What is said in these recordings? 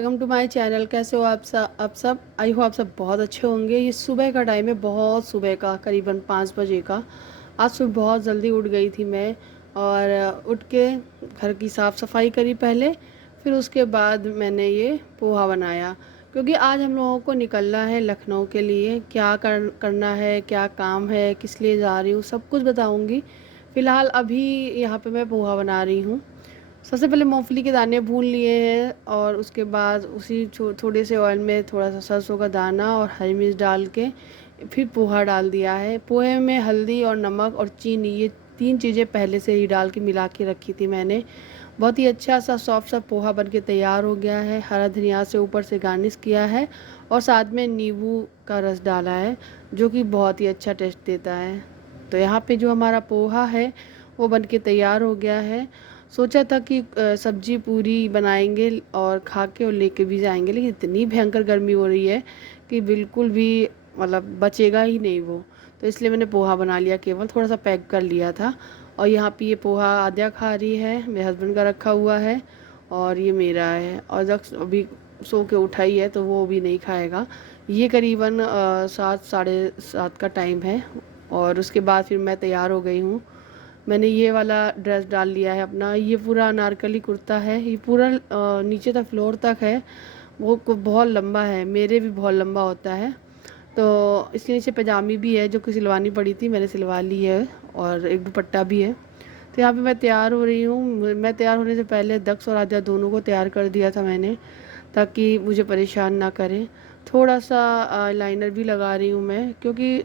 Welcome to my channel. कैसे हो आप सब आई हो आप सब बहुत अच्छे होंगे। ये सुबह का टाइम है, बहुत सुबह का, करीबन 5 बजे का। आज सुबह बहुत जल्दी उठ गई थी मैं, और उठ के घर की साफ़ सफाई करी पहले। फिर उसके बाद मैंने ये पोहा बनाया, क्योंकि आज हम लोगों को निकलना है लखनऊ के लिए। क्या करना है, क्या काम है, किस लिए जा रही हूँ, सब कुछ बताऊँगी। फ़िलहाल अभी यहाँ पे मैं पोहा बना रही हूँ। सबसे पहले मूंगफली के दाने भून लिए हैं, और उसके बाद उसी थोड़े से ऑयल में थोड़ा सा सरसों का दाना और हरी मिर्च डाल के फिर पोहा डाल दिया है। पोहे में हल्दी और नमक और चीनी, ये 3 चीज़ें पहले से ही डाल के मिला के रखी थी मैंने। बहुत ही अच्छा सा सॉफ्ट सा पोहा बन के तैयार हो गया है। हरा धनिया से ऊपर से गार्निश किया है, और साथ में नींबू का रस डाला है, जो कि बहुत ही अच्छा टेस्ट देता है। तो यहाँ पे जो हमारा पोहा है वो बन के तैयार हो गया है। सोचा था कि सब्जी पूरी बनाएंगे और खा के और लेके भी जाएंगे, लेकिन इतनी भयंकर गर्मी हो रही है कि बिल्कुल भी मतलब बचेगा ही नहीं वो। तो इसलिए मैंने पोहा बना लिया, केवल थोड़ा सा पैक कर लिया था। और यहाँ पे ये पोहा आद्या खा रही है, मेरे हस्बैंड का रखा हुआ है, और ये मेरा है। और जब अभी सो के उठा ही है तो वो भी नहीं खाएगा। ये करीबन 7 साढ़े 7 का टाइम है। और उसके बाद फिर मैं तैयार हो गई हूँ। मैंने ये वाला ड्रेस डाल लिया है अपना। ये पूरा अनारकली कुर्ता है, ये पूरा नीचे तक फ्लोर तक है। वो बहुत लंबा है, मेरे भी बहुत लंबा होता है। तो इसके नीचे पजामी भी है, जो कि सिलवानी पड़ी थी, मैंने सिलवा ली है। और एक दुपट्टा भी है। तो यहाँ पे मैं तैयार हो रही हूँ। मैं तैयार होने से पहले दक्ष और आद्या दोनों को तैयार कर दिया था मैंने, ताकि मुझे परेशान ना करें। थोड़ा सा लाइनर भी लगा रही हूँ मैं, क्योंकि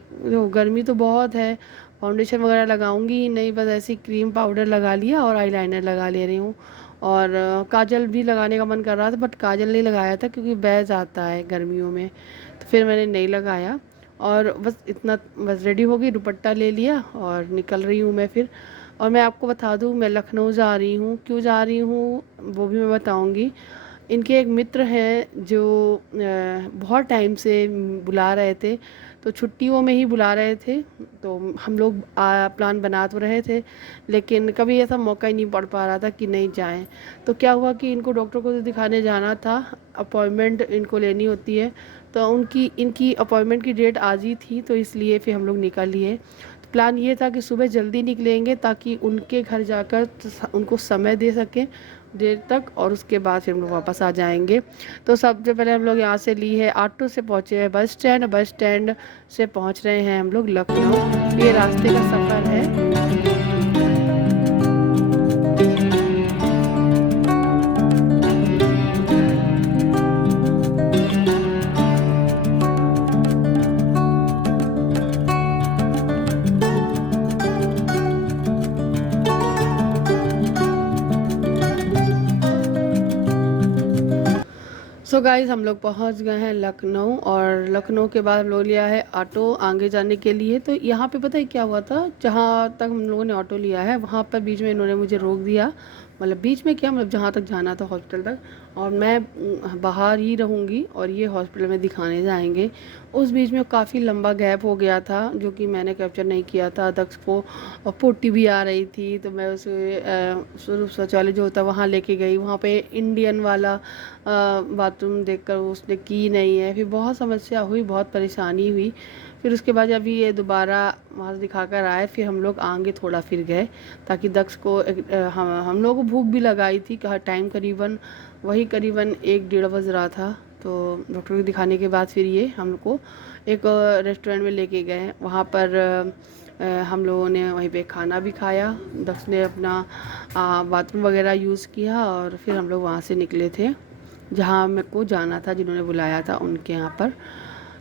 गर्मी तो बहुत है। फाउंडेशन वगैरह लगाऊंगी ही नहीं, बस ऐसी क्रीम पाउडर लगा लिया और आईलाइनर लगा ले रही हूँ। और काजल भी लगाने का मन कर रहा था, बट काजल नहीं लगाया था क्योंकि बैज आता है गर्मियों में, तो फिर मैंने नहीं लगाया। और बस इतना, बस रेडी हो गई, दुपट्टा ले लिया और निकल रही हूँ मैं फिर। और मैं आपको बता दूँ, मैं लखनऊ जा रही हूँ। क्यों जा रही हूँ वो भी मैं बताऊँगी। इनके एक मित्र हैं जो बहुत टाइम से बुला रहे थे, तो छुट्टियों में ही बुला रहे थे। तो हम लोग प्लान बना तो रहे थे, लेकिन कभी ऐसा मौका ही नहीं पड़ पा रहा था कि नहीं जाएं। तो क्या हुआ कि इनको डॉक्टर को तो दिखाने जाना था, अपॉइंटमेंट इनको लेनी होती है। तो उनकी इनकी अपॉइंटमेंट की डेट आज ही थी, तो इसलिए फिर हम लोग निकल लिए। तो प्लान ये था कि सुबह जल्दी निकलेंगे, ताकि उनके घर जाकर उनको समय दे सकें देर तक, और उसके बाद फिर हम लोग वापस आ जाएंगे। तो सबसे पहले हम लोग यहाँ से ली है ऑटो से पहुँचे हैं बस स्टैंड। बस स्टैंड से पहुँच रहे हैं हम लोग लखनऊ। ये रास्ते का सफ़र है। सो गाइज, हम लोग पहुंच गए हैं लखनऊ। और लखनऊ के बाद हम लोग लिया है ऑटो आगे जाने के लिए। तो यहाँ पे पता है क्या हुआ था, जहाँ तक हम लोगों ने ऑटो लिया है वहाँ पर बीच में इन्होंने मुझे रोक दिया। मतलब बीच में क्या, मतलब जहाँ तक जाना था हॉस्पिटल तक, और मैं बाहर ही रहूँगी और ये हॉस्पिटल में दिखाने जाएंगे। उस बीच में काफ़ी लंबा गैप हो गया था, जो कि मैंने कैप्चर नहीं किया था दक्ष को। और पोटी भी आ रही थी, तो मैं उसे स्वरूप शौचालय जो होता है वहाँ लेके गई। वहाँ पे इंडियन वाला बाथरूम देखकर उसने की नहीं है। फिर बहुत समस्या हुई, बहुत परेशानी हुई। फिर उसके बाद जब ये दोबारा वहाँ से दिखा कर आए, फिर हम लोग आगे थोड़ा फिर गए, ताकि दक्ष को हम लोगों को भूख भी लगाई थी। कहा टाइम करीबन वही करीबन 1 डेढ़ बज रहा था। तो डॉक्टर को दिखाने के बाद फिर ये हमको एक रेस्टोरेंट में लेके गए। वहाँ पर हम लोगों ने वहीं पे खाना भी खाया। दक्ष ने अपना बाथरूम वगैरह यूज़ किया, और फिर हम लोग वहाँ से निकले थे जहाँ मेरे को जाना था, जिन्होंने बुलाया था उनके यहाँ पर।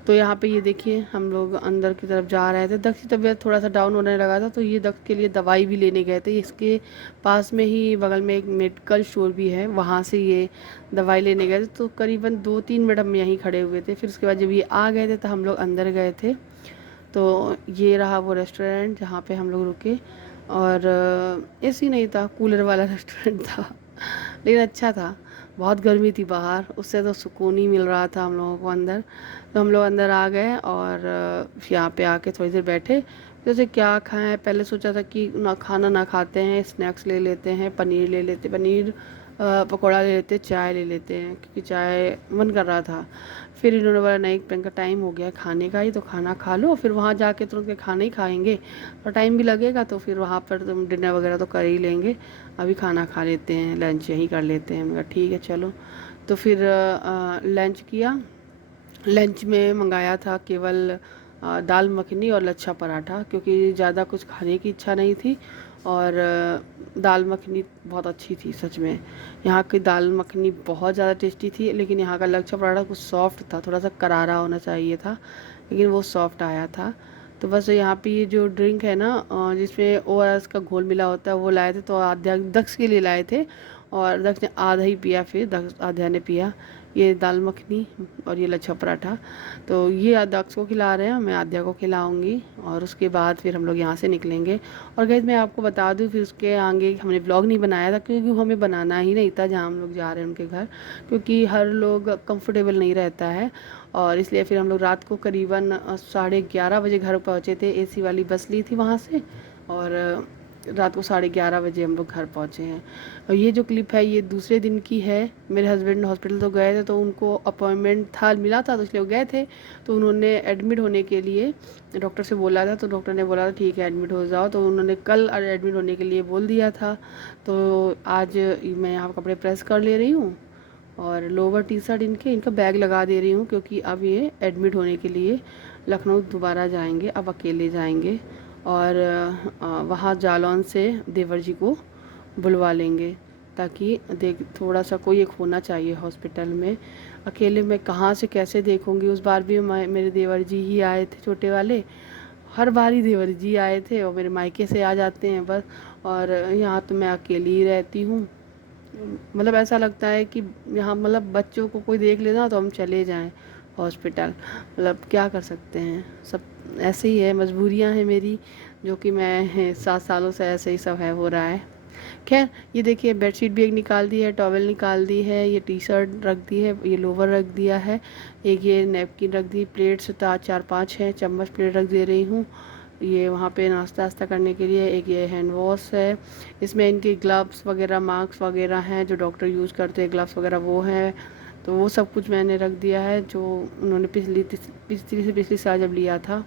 तो यहाँ पे ये देखिए, हम लोग अंदर की तरफ जा रहे थे। दक्ष की तबीयत थोड़ा सा डाउन होने लगा था, तो ये दक्ष के लिए दवाई भी लेने गए थे। इसके पास में ही बगल में एक मेडिकल स्टोर भी है, वहाँ से ये दवाई लेने गए थे। तो करीबन 2-3 मिनट हम यहीं खड़े हुए थे। फिर उसके बाद जब ये आ गए थे तो हम लोग अंदर गए थे। तो ये रहा वो रेस्टोरेंट जहाँ पे हम लोग रुके। और एसी नहीं था, कूलर वाला रेस्टोरेंट था, लेकिन अच्छा था। बहुत गर्मी थी बाहर, उससे तो सुकून ही मिल रहा था हम लोगों को अंदर। तो हम लोग अंदर आ गए, और यहाँ पे आके थोड़ी देर बैठे। जैसे क्या खाएं, पहले सोचा था कि ना खाना ना खाते हैं, स्नैक्स ले लेते हैं, पनीर ले लेते, पनीर पकौड़ा ले लेते हैं, चाय ले लेते हैं, क्योंकि चाय मन कर रहा था। फिर इन्होंने बोला नहीं प्रियंका टाइम हो गया खाने का ही, तो खाना खा लो, फिर वहाँ जाके तुरंत के खाना ही खाएंगे और टाइम भी लगेगा, तो फिर वहाँ पर तुम डिनर वगैरह तो कर ही लेंगे, अभी खाना खा लेते हैं, लंच यहीं कर लेते हैं। मैंने कहा ठीक है चलो। तो फिर लंच किया। लंच में मंगाया था केवल दाल मखनी और लच्छा पराठा, क्योंकि ज़्यादा कुछ खाने की इच्छा नहीं थी। और दाल मखनी बहुत अच्छी थी सच में। यहाँ की दाल मखनी बहुत ज़्यादा टेस्टी थी, लेकिन यहाँ का लच्छा पराठा कुछ सॉफ्ट था, थोड़ा सा करारा होना चाहिए था, लेकिन वो सॉफ्ट आया था। तो बस यहाँ पे ये जो ड्रिंक है ना जिसमें ORS का घोल मिला होता है वो लाए थे, तो आध्या दक्ष के लिए लाए थे, और दक्ष ने आधा ही पिया, फिर दक्ष आध्या ने पिया ये दाल मखनी और ये लच्छा पराठा। तो ये दक्ष को खिला रहे हैं, मैं आध्या को खिलाऊंगी, और उसके बाद फिर हम लोग यहाँ से निकलेंगे। और गाइस मैं आपको बता दूँ, फिर उसके आगे हमने व्लॉग नहीं बनाया था, क्योंकि हमें बनाना ही नहीं था जहाँ हम लोग जा रहे हैं उनके घर, क्योंकि हर लोग कंफर्टेबल नहीं रहता है, और इसलिए फिर हम लोग रात को करीबन 11:30 बजे घर पहुँचे थे। AC वाली बस ली थी वहाँ से, और रात को 11:30 बजे हम लोग घर पहुँचे हैं। और ये जो क्लिप है ये दूसरे दिन की है। मेरे हस्बैंड हॉस्पिटल तो गए थे, तो उनको अपॉइंटमेंट था, मिला था, तो इसलिए वो गए थे। तो उन्होंने एडमिट होने के लिए डॉक्टर से बोला था, तो डॉक्टर ने बोला था ठीक है एडमिट हो जाओ, तो उन्होंने कल एडमिट होने के लिए बोल दिया था। तो आज मैं यहाँ कपड़े प्रेस कर ले रही हूँ, और लोवर टी शर्ट इनका बैग लगा दे रही हूँ, क्योंकि अब ये एडमिट होने के लिए लखनऊ दोबारा जाएंगे, अब अकेले जाएंगे, और वहाँ जालौन से देवर जी को बुलवा लेंगे, ताकि देख थोड़ा सा कोई एक होना चाहिए हॉस्पिटल में। अकेले मैं कहाँ से कैसे देखूँगी। उस बार भी मेरे देवर जी ही आए थे छोटे वाले, हर बार ही देवर जी आए थे, और मेरे मायके से आ जाते हैं बस, और यहाँ तो मैं अकेली ही रहती हूँ। मतलब ऐसा लगता है कि यहाँ मतलब बच्चों को कोई देख लेना तो हम चले जाएं हॉस्पिटल, मतलब क्या कर सकते हैं, सब ऐसे ही है, मजबूरियाँ हैं मेरी, जो कि मैं 7 सालों से ऐसे ही सब है हो रहा है। खैर ये देखिए बेडशीट भी एक निकाल दी है, टॉवेल निकाल दी है, ये टी शर्ट रख दी है, ये लोवर रख दिया है, एक ये नैपकिन रख दी, प्लेट्स 4-5 हैं, चम्मच प्लेट रख दे रही हूँ, ये वहाँ पे नाश्ता वास्ता करने के लिए। एक ये हैंड वॉश है, इसमें इनके ग्लव्स वगैरह मास्क वगैरह हैं जो डॉक्टर यूज़ करते हैं, ग्लव्स वगैरह वो हैं, तो वो सब कुछ मैंने रख दिया है जो उन्होंने पिछली साल जब लिया था।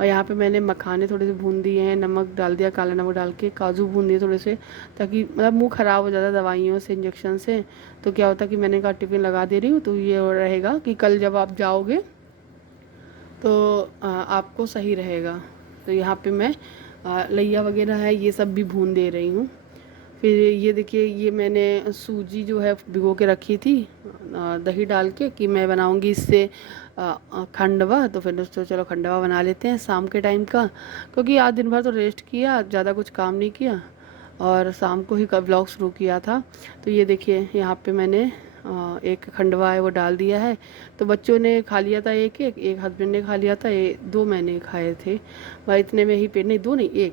और यहाँ पे मैंने मखाने थोड़े से भून दिए हैं, नमक डाल दिया, काला नमक डाल के, काजू भून दिए थोड़े से, ताकि मतलब मुंह ख़राब हो जाता दवाइयों से, इंजेक्शन से, तो क्या होता कि मैंने कहा टिफ़िन लगा दे रही हूँ, तो ये रहेगा कि कल जब आप जाओगे तो आपको सही रहेगा। तो यहाँ पे मैं लैया वगैरह है ये सब भी भून दे रही हूँ। फिर ये देखिए ये मैंने सूजी जो है भिगो के रखी थी दही डाल के, कि मैं बनाऊँगी इससे खंडवा, तो फिर दोस्तों चलो खंडवा बना लेते हैं शाम के टाइम का, क्योंकि आज दिन भर तो रेस्ट किया, ज़्यादा कुछ काम नहीं किया, और शाम को ही व्लॉग शुरू किया था। तो ये देखिए यहाँ पे मैंने एक खंडवा है वो डाल दिया है। तो बच्चों ने खा लिया था एक हस्बैंड ने खा लिया था, 2 मैंने खाए थे, वह इतने में ही पेट, नहीं 2 नहीं,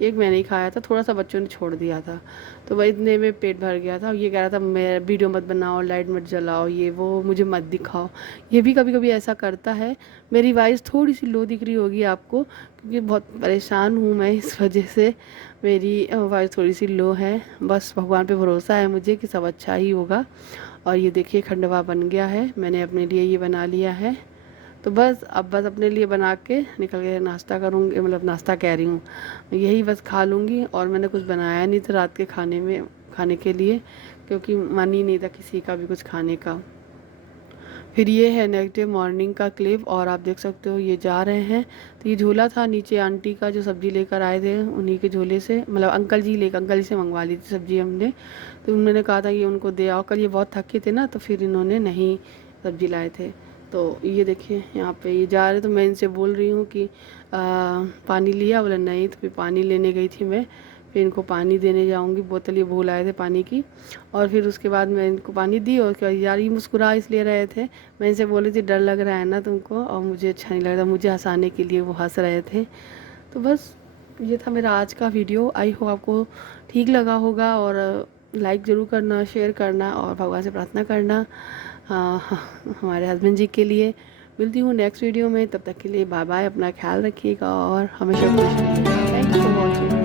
एक मैंने ही खाया था, थोड़ा सा बच्चों ने छोड़ दिया था, तो वह इतने में पेट भर गया था। ये कह रहा था मैं वीडियो मत बनाओ, लाइट मत जलाओ, ये वो मुझे मत दिखाओ। ये भी कभी कभी ऐसा करता है। मेरी वॉइस थोड़ी सी लो दिख रही होगी आपको, क्योंकि बहुत परेशान हूँ मैं, इस वजह से मेरी वॉइस थोड़ी सी लो है। बस भगवान पे भरोसा है मुझे कि सब अच्छा ही होगा। और ये देखिए खंडवा बन गया है, मैंने अपने लिए ये बना लिया है। तो बस अब बस अपने लिए बना के निकल के नाश्ता करूँगी, मतलब नाश्ता कह रही हूँ, यही बस खा लूँगी। और मैंने कुछ बनाया नहीं था रात के खाने के लिए, क्योंकि मन ही नहीं था किसी का भी कुछ खाने का। फिर ये है नेक्स्ट डे मॉर्निंग का क्लिप, और आप देख सकते हो ये जा रहे हैं। तो ये झोला था नीचे आंटी का जो सब्ज़ी लेकर आए थे, उन्हीं के झोले से, मतलब अंकल जी से मंगवा ली थी सब्ज़ी हमने, तो उन्होंने कहा था कि उनको दे आओ, कल ये बहुत थके थे ना, तो फिर इन्होंने नहीं सब्ज़ी लाए थे। तो ये देखिए यहाँ पे ये जा रहे, तो मैं इनसे बोल रही हूँ कि पानी लिया, बोला नहीं, तो फिर पानी लेने गई थी मैं, फिर इनको पानी देने जाऊंगी, बोतल ये भूल आए थे पानी की, और फिर उसके बाद मैं इनको पानी दी। और क्या यार ये मुस्कुरा इसलिए रहे थे, मैं इनसे बोली थी डर लग रहा है ना तुमको, और मुझे अच्छा नहीं लग रहा, मुझे हंसाने के लिए वो हंस रहे थे। तो बस ये था मेरा आज का वीडियो, आई होप आपको ठीक लगा होगा, और लाइक ज़रूर करना, शेयर करना, और भगवान से प्रार्थना करना हमारे हस्बैंड जी के लिए। मिलती हूँ नेक्स्ट वीडियो में, तब तक के लिए बाय बाय, अपना ख्याल रखिएगा और हमेशा खुश रहिएगा। Thank you for watching.